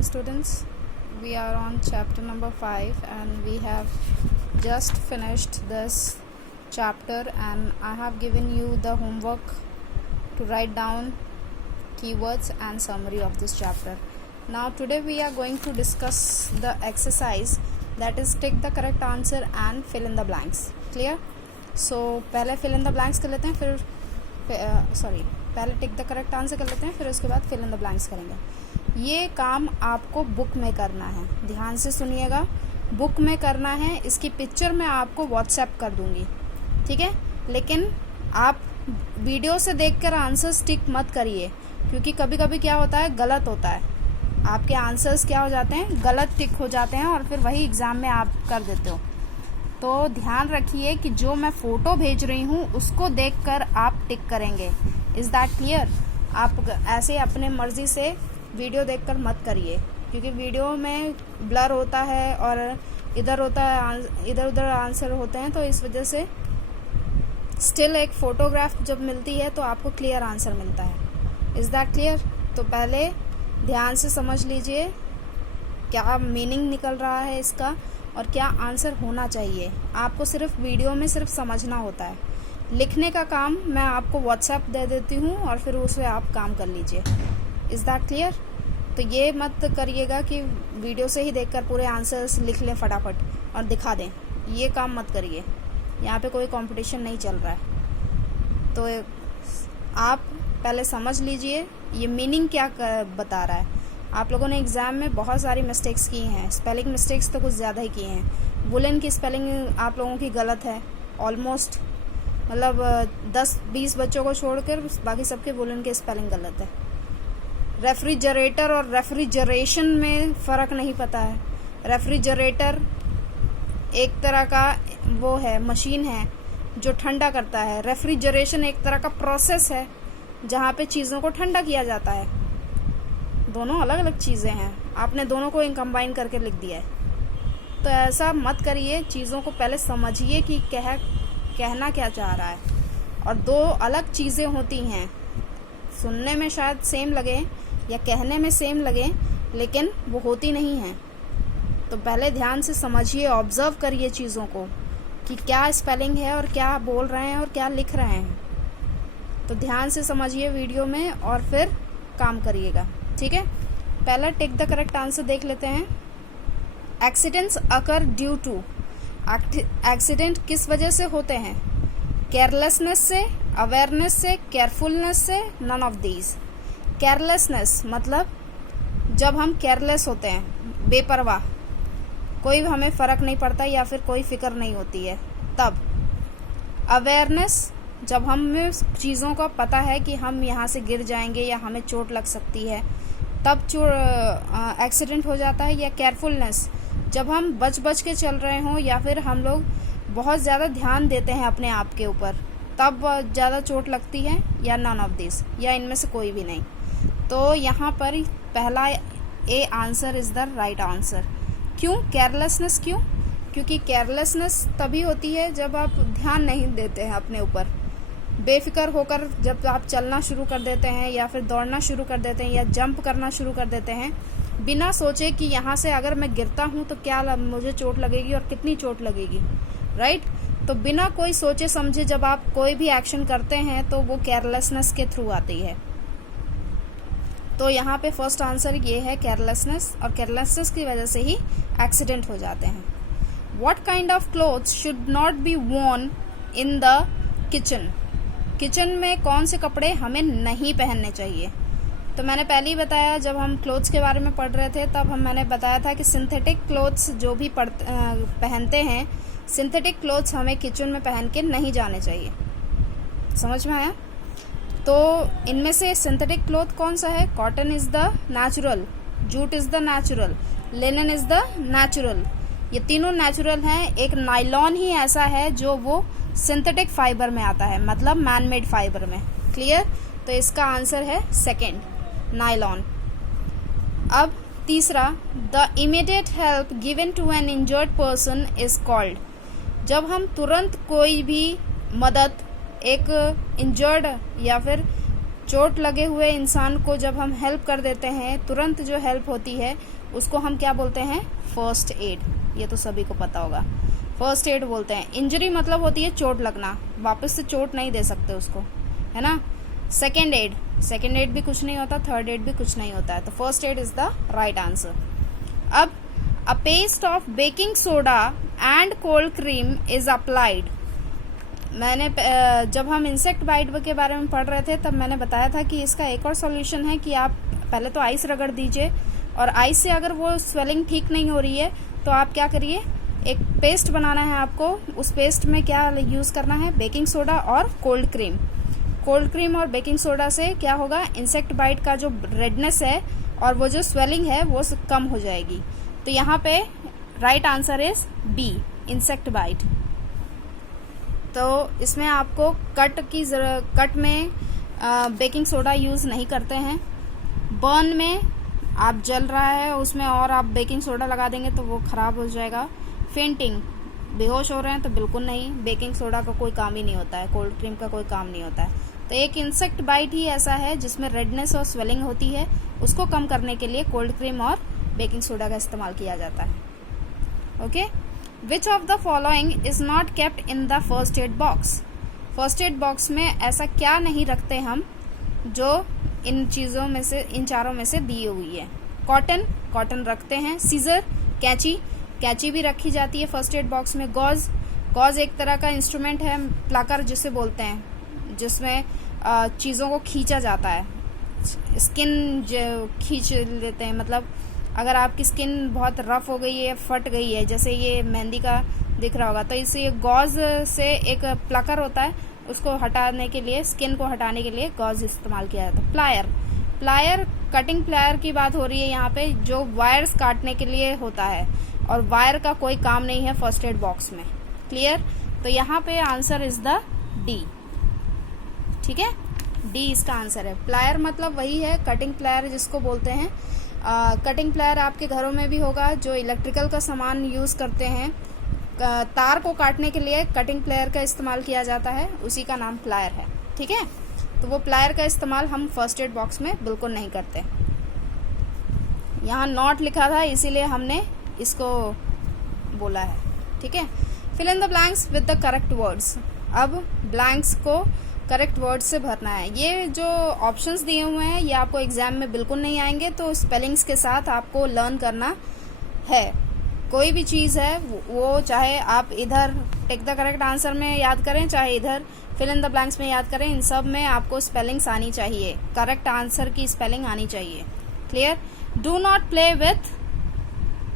morning, students. We are on chapter number 5 and we have just finished this chapter, and I have given you the homework to write down keywords and summary of this chapter. Now today we are going to discuss the exercise, that is tick the correct answer and fill in the blanks. Clear? So पहले fill in the blanks कर लेते हैं, फिर पहले टिक the correct answer कर लेते हैं, फिर उसके बाद फिल इन द ब्लैंक्स करेंगे। ये काम आपको बुक में करना है, ध्यान से सुनिएगा। बुक में करना है, इसकी पिक्चर मैं आपको व्हाट्सएप कर दूंगी, ठीक है। लेकिन आप वीडियो से देखकर आंसर्स टिक मत करिए, क्योंकि कभी कभी क्या होता है, गलत होता है। आपके आंसर्स क्या हो जाते हैं, गलत टिक हो जाते हैं और फिर वही एग्ज़ाम में आप कर देते हो। तो ध्यान रखिए कि जो मैं फ़ोटो भेज रही हूँ उसको देखकर आप टिक करेंगे। Is that clear? आप ऐसे अपने मर्ज़ी से वीडियो देखकर मत करिए, क्योंकि वीडियो में ब्लर होता है और इधर उधर आंसर होते हैं, तो इस वजह से स्टिल एक फ़ोटोग्राफ जब मिलती है तो आपको क्लियर आंसर मिलता है। Is that clear? तो पहले ध्यान से समझ लीजिए क्या मीनिंग निकल रहा है इसका और क्या आंसर होना चाहिए। आपको सिर्फ वीडियो में सिर्फ समझना होता है, लिखने का काम मैं आपको व्हाट्सएप दे देती हूँ और फिर उससे आप काम कर लीजिए। Is that clear? तो ये मत करिएगा कि वीडियो से ही देखकर पूरे आंसर्स लिख लें फटाफट और दिखा दें, ये काम मत करिए। यहाँ पे कोई कंपटीशन नहीं चल रहा है। तो आप पहले समझ लीजिए ये मीनिंग क्या बता रहा है। आप लोगों ने एग्ज़ाम में बहुत सारी मिस्टेक्स की हैं, स्पेलिंग मिस्टेक्स तो कुछ ज़्यादा ही की हैं। बुलेन की स्पेलिंग आप लोगों की गलत है ऑलमोस्ट, मतलब 10-20 बच्चों को छोड़कर बाकी सबके बुलेन की स्पेलिंग गलत है। रेफ्रिजरेटर और रेफ्रिजरेशन में फ़र्क नहीं पता है। रेफ्रिजरेटर एक तरह का वो है, मशीन है जो ठंडा करता है। रेफ्रिजरेशन एक तरह का प्रोसेस है जहाँ पे चीज़ों को ठंडा किया जाता है। दोनों अलग अलग चीज़ें हैं, आपने दोनों को कंबाइन करके लिख दिया है। तो ऐसा मत करिए, चीज़ों को पहले समझिए कि कहना क्या चाह रहा है। और दो अलग चीज़ें होती हैं, सुनने में शायद सेम लगे या कहने में सेम लगे, लेकिन वो होती नहीं हैं। तो पहले ध्यान से समझिए, ऑब्जर्व करिए चीज़ों को कि क्या स्पेलिंग है और क्या बोल रहे हैं और क्या लिख रहे हैं। तो ध्यान से समझिए वीडियो में और फिर काम करिएगा, ठीक है। पहला टिक द करेक्ट आंसर देख लेते हैं। Accidents occur due to, accident किस वजह से होते हैं? केयरलेसनेस से, अवेयरनेस से, केयरफुलनेस से, नन ऑफ दीज। केयरलेसनेस मतलब जब हम केयरलेस होते हैं, बेपरवाह, कोई हमें फ़र्क नहीं पड़ता या फिर कोई फिक्र नहीं होती है, तब। अवेयरनेस जब हमें चीज़ों का पता है कि हम यहाँ से गिर जाएंगे या हमें चोट लग सकती है, तब एक्सीडेंट हो जाता है। या केयरफुलनेस जब हम बच के चल रहे हों या फिर हम लोग बहुत ज़्यादा ध्यान देते हैं अपने आप के ऊपर, तब ज़्यादा चोट लगती है। या नन ऑफ दिस, या इनमें से कोई भी नहीं। तो यहाँ पर पहला A answer is the right answer. क्यों केयरलेसनेस? क्यों? क्योंकि केयरलेसनेस तभी होती है जब आप ध्यान नहीं देते हैं अपने ऊपर। बेफिक्र होकर जब आप चलना शुरू कर देते हैं या फिर दौड़ना शुरू कर देते हैं या जंप करना शुरू कर देते हैं, बिना सोचे कि यहाँ से अगर मैं गिरता हूँ तो क्या मुझे चोट लगेगी और कितनी चोट लगेगी, राइट। तो बिना कोई सोचे समझे जब आप कोई भी एक्शन करते हैं तो वो केयरलेसनेस के थ्रू आती है। तो यहाँ पे फर्स्ट आंसर ये है केयरलेसनेस, और केयरलेसनेस की वजह से ही एक्सीडेंट हो जाते हैं। What kind of clothes should not be Warne in the kitchen? Kitchen में कौन से कपड़े हमें नहीं पहनने चाहिए? तो मैंने पहले ही बताया, जब हम क्लोथ्स के बारे में पढ़ रहे थे तब मैंने बताया था कि सिंथेटिक क्लोथ्स जो भी पहनते हैं, सिंथेटिक क्लोथ्स हमें किचन में पहन के नहीं जाने चाहिए। समझ में आया? तो इनमें से सिंथेटिक क्लोथ कौन सा है? Cotton is the natural, jute is the natural, linen is the natural. ये तीनों नेचुरल हैं। एक नायलॉन ही ऐसा है जो वो सिंथेटिक फाइबर में आता है, मतलब मैन मेड फाइबर में। क्लियर? तो इसका आंसर है सेकेंड, नायलॉन। अब तीसरा, the immediate help given to an injured person is called. जब हम तुरंत कोई भी मदद एक इंजर्ड या फिर चोट लगे हुए इंसान को जब हम हेल्प कर देते हैं, तुरंत जो हेल्प होती है उसको हम क्या बोलते हैं? First aid. ये तो सभी को पता होगा, फर्स्ट एड बोलते हैं। इंजरी मतलब होती है चोट लगना, वापस से चोट नहीं दे सकते उसको, है ना। सेकेंड एड, सेकेंड एड भी कुछ नहीं होता, थर्ड एड भी कुछ नहीं होता है, तो first aid is the right answer. अब a paste of baking soda and cold cream is applied. मैंने जब हम इंसेक्ट बाइट के बारे में पढ़ रहे थे तब मैंने बताया था कि इसका एक और सॉल्यूशन है कि आप पहले तो आइस रगड़ दीजिए, और आइस से अगर वो स्वेलिंग ठीक नहीं हो रही है तो आप क्या करिए, एक पेस्ट बनाना है आपको। उस पेस्ट में क्या यूज़ करना है? बेकिंग सोडा और कोल्ड क्रीम। कोल्ड क्रीम और बेकिंग सोडा से क्या होगा? इंसेक्ट बाइट का जो रेडनेस है और वो जो स्वेलिंग है वो कम हो जाएगी। तो यहाँ पे right answer is B, insect bite. तो इसमें आपको कट में बेकिंग सोडा यूज़ नहीं करते हैं। बर्न में आप जल रहा है उसमें और आप बेकिंग सोडा लगा देंगे तो वो ख़राब हो जाएगा। फेंटिंग, बेहोश हो रहे हैं तो बिल्कुल नहीं, बेकिंग सोडा का कोई काम ही नहीं होता है, कोल्ड क्रीम का कोई काम नहीं होता है। तो एक इंसेक्ट बाइट ही ऐसा है जिसमें रेडनेस और स्वेलिंग होती है, उसको कम करने के लिए कोल्ड क्रीम और बेकिंग सोडा का इस्तेमाल किया जाता है। Okay, which of the following is not kept in the first aid box. First aid box में ऐसा क्या नहीं रखते हम जो इन चीज़ों में से, इन चारों में से दी हुई है? कॉटन, कॉटन रखते हैं। सीजर, कैंची, कैंची भी रखी जाती है फर्स्ट एड बॉक्स में। गॉज, गॉज एक तरह का इंस्ट्रूमेंट है, प्लकर जिसे बोलते हैं, जिसमें चीज़ों को खींचा जाता है। स्किन जो खींच लेते हैं, मतलब अगर आपकी स्किन बहुत रफ हो गई है, फट गई है, जैसे ये मेहंदी का दिख रहा होगा, तो इसे ये गॉज से एक प्लकर होता है, उसको हटाने के लिए, स्किन को हटाने के लिए गॉज इस्तेमाल किया जाता है। प्लायर, प्लायर कटिंग प्लायर की बात हो रही है यहाँ पे, जो वायर्स काटने के लिए होता है, और वायर का कोई काम नहीं है फर्स्ट एड बॉक्स में। क्लियर? तो यहाँ पे आंसर इज द डी। ठीक है, डी इसका आंसर है। प्लायर मतलब वही है, कटिंग प्लायर जिसको बोलते हैं। कटिंग प्लायर आपके घरों में भी होगा, जो इलेक्ट्रिकल का सामान यूज़ करते हैं, तार को काटने के लिए कटिंग प्लायर का इस्तेमाल किया जाता है, उसी का नाम प्लायर है। ठीक है, तो वो प्लायर का इस्तेमाल हम फर्स्ट एड बॉक्स में बिल्कुल नहीं करते। यहाँ नॉट लिखा था इसीलिए हमने इसको बोला है। ठीक है, fill in the blanks with the correct words. अब ब्लैंक्स को करेक्ट वर्ड्स से भरना है। ये जो ऑप्शंस दिए हुए हैं ये आपको एग्जाम में बिल्कुल नहीं आएंगे, तो स्पेलिंग्स के साथ आपको लर्न करना है। कोई भी चीज़ है वो चाहे आप इधर टेक द करेक्ट आंसर में याद करें, चाहे इधर फिल इन द ब्लैंक्स में याद करें, इन सब में आपको स्पेलिंग्स आनी चाहिए, करेक्ट आंसर की स्पेलिंग आनी चाहिए। Clear? Do not play with,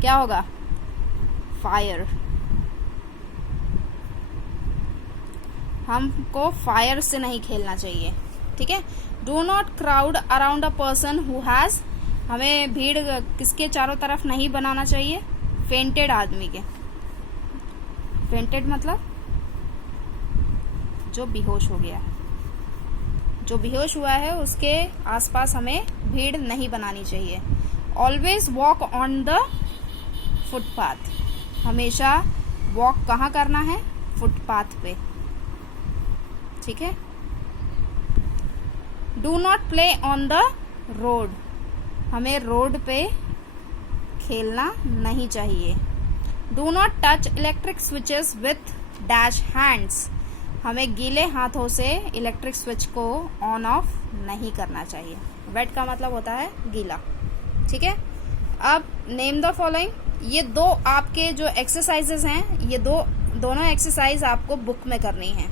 क्या होगा? फायर। हमको फायर से नहीं खेलना चाहिए। ठीक है, do not crowd around a person who has, हमें भीड़ किसके चारों तरफ नहीं बनाना चाहिए? फेंटेड आदमी के। फेंटेड मतलब जो बेहोश हो गया है, जो बेहोश हुआ है उसके आसपास हमें भीड़ नहीं बनानी चाहिए। Always walk on the footpath, हमेशा वॉक कहाँ करना है? फुटपाथ पे। ठीक है, do not play on the road, हमें रोड पे खेलना नहीं चाहिए। Do not touch electric switches with dash hands, हमें गीले हाथों से इलेक्ट्रिक स्विच को ऑन ऑफ नहीं करना चाहिए। वेट का मतलब होता है गीला। ठीक है, अब नेम द फॉलोइंग। ये दो आपके जो एक्सरसाइजेस हैं, ये दोनों एक्सरसाइज आपको बुक में करनी है।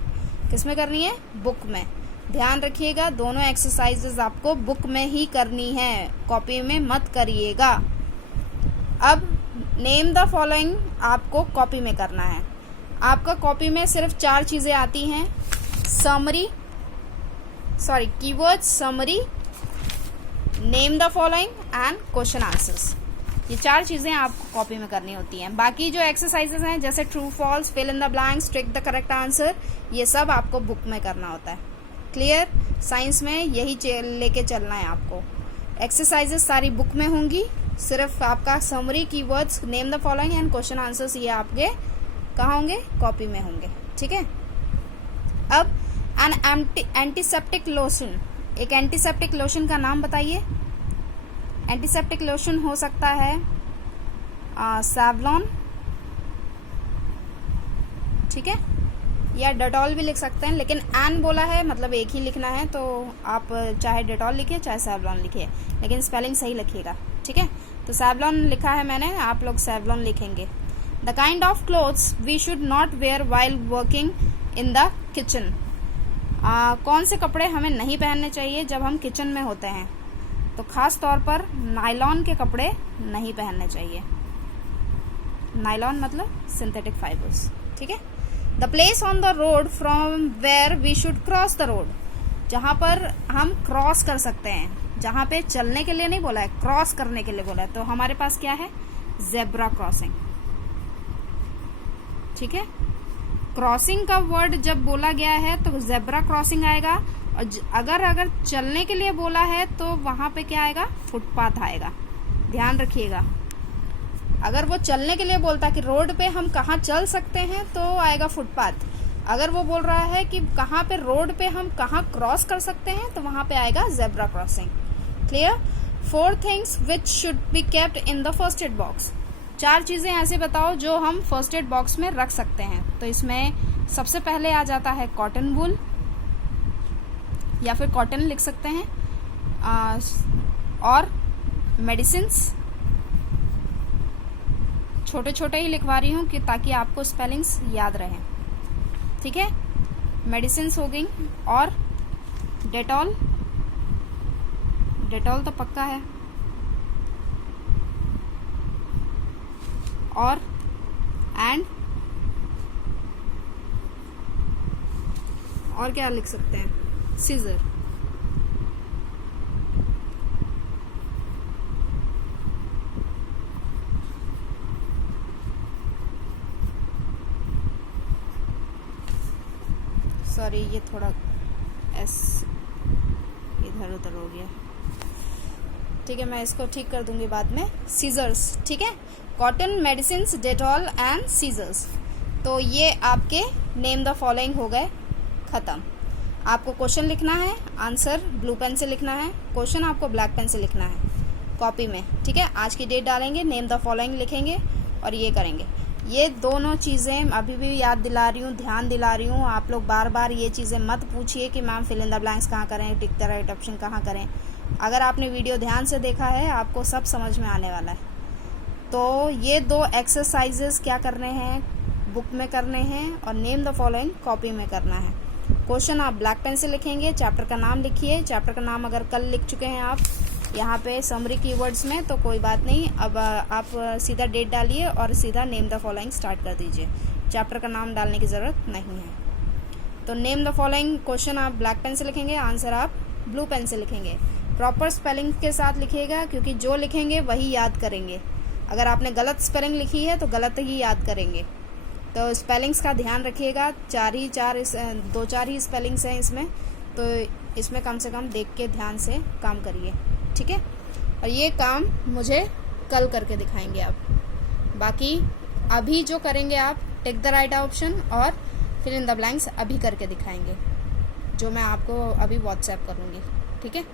किस में करनी है? बुक में। ध्यान रखिएगा, दोनों एक्सरसाइजेस आपको बुक में ही करनी है, कॉपी में मत करिएगा। अब नेम द फॉलोइंग आपको कॉपी में करना है। आपका कॉपी में सिर्फ 4 चीजें आती हैं, keyword, summary, name the following and question answers. ये 4 चीजें आपको कॉपी में करनी होती हैं। बाकी जो एक्सरसाइजेस हैं जैसे true false, fill in the blanks, tick the correct answer, ये सब आपको बुक में करना होता है। क्लियर? साइंस में यही लेके चलना है आपको। एक्सरसाइजेस सारी बुक में होंगी, सिर्फ आपका summary, keywords, name the following and question answers ये आपके कहाँ होंगे? कॉपी में होंगे। ठीक है, अब एन एंटीसेप्टिक लोशन एक एंटीसेप्टिक लोशन का नाम बताइए। एंटीसेप्टिक लोशन हो सकता है सैवलॉन, ठीक है, या डेटॉल भी लिख सकते हैं, लेकिन एन बोला है मतलब एक ही लिखना है, तो आप चाहे डेटॉल लिखिए चाहे सैवलॉन लिखिए, लेकिन स्पेलिंग सही लिखिएगा, ठीक है। तो सैवलॉन लिखा है मैंने, आप लोग सैवलॉन लिखेंगे। The kind of clothes we should not wear while working in the kitchen. कौन से कपड़े हमें नहीं पहनने चाहिए जब हम किचन में होते हैं? तो खास तौर पर नायलॉन के कपड़े नहीं पहनने चाहिए। नायलॉन मतलब सिंथेटिक फाइबर्स, ठीक है। The place on the road from where we should cross the road, जहां पर हम क्रॉस कर सकते हैं, जहां पे चलने के लिए नहीं बोला है, क्रॉस करने के लिए बोला है, तो हमारे पास क्या है? जेब्रा क्रॉसिंग, ठीक है। क्रॉसिंग का वर्ड जब बोला गया है तो जेब्रा क्रॉसिंग आएगा, और अगर चलने के लिए बोला है तो वहां पे क्या आएगा? फुटपाथ आएगा। ध्यान रखिएगा, अगर वो चलने के लिए बोलता कि रोड पे हम कहाँ चल सकते हैं तो आएगा फुटपाथ। अगर वो बोल रहा है कि कहाँ पे रोड पे हम कहाँ क्रॉस कर सकते हैं तो वहां पे आएगा zebra crossing. Clear? 4 things which should be kept in the first aid box. 4 चीजें ऐसे बताओ जो हम फर्स्ट एड बॉक्स में रख सकते हैं। तो इसमें सबसे पहले आ जाता है कॉटन वूल, या फिर कॉटन लिख सकते हैं, और मेडिसिन्स। छोटे छोटे ही लिखवा रही हूँ कि ताकि आपको स्पेलिंग्स याद रहे, ठीक है। मेडिसिन्स हो गई, और डेटॉल, डेटॉल तो पक्का है, और और क्या लिख सकते हैं? सीजर। सॉरी, ये थोड़ा एस इधर उधर हो गया, ठीक है, मैं इसको ठीक कर दूंगी बाद में। सीजर्स, ठीक है। Cotton, medicines, Dettol and scissors. तो ये आपके नेम द फॉलोइंग हो गए खत्म। आपको क्वेश्चन लिखना है, आंसर ब्लू पेन से लिखना है, क्वेश्चन आपको ब्लैक पेन से लिखना है कॉपी में, ठीक है। आज की डेट डालेंगे, नेम द फॉलोइंग लिखेंगे और ये करेंगे। ये दोनों चीज़ें अभी भी याद दिला रही हूँ, ध्यान दिला रही हूँ। आप लोग बार बार ये चीज़ें मत पूछिए कि ma'am fill in the blanks कहाँ करें, टिक द राइट ऑप्शन कहाँ करें। अगर आपने वीडियो ध्यान से देखा है आपको सब समझ में आने वाला है। तो ये 2 एक्सरसाइजेस क्या करने हैं? बुक में करने हैं, और नेम द फॉलोइंग कॉपी में करना है। क्वेश्चन आप ब्लैक पेन से लिखेंगे, चैप्टर का नाम लिखिए। चैप्टर का नाम अगर कल लिख चुके हैं आप यहाँ पे समरी कीवर्ड्स में तो कोई बात नहीं, अब आप सीधा डेट डालिए और सीधा नेम द फॉलोइंग स्टार्ट कर दीजिए। चैप्टर का नाम डालने की ज़रूरत नहीं है। तो नेम द फॉलोइंग क्वेश्चन आप ब्लैक पेन से लिखेंगे, आंसर आप ब्लू पेन से लिखेंगे। प्रॉपर स्पेलिंग के साथ लिखिएगा, क्योंकि जो लिखेंगे वही याद करेंगे। अगर आपने गलत स्पेलिंग लिखी है तो गलत ही याद करेंगे। तो स्पेलिंग्स का ध्यान रखिएगा। 2-4 ही स्पेलिंग्स हैं इसमें, तो इसमें कम से कम देख के ध्यान से काम करिए, ठीक है। और ये काम मुझे कल करके दिखाएंगे आप। बाकी अभी जो करेंगे आप टिक द राइट ऑप्शन और फिल इन द ब्लैंक्स अभी करके दिखाएंगे, जो मैं आपको अभी व्हाट्सएप करूँगी, ठीक है।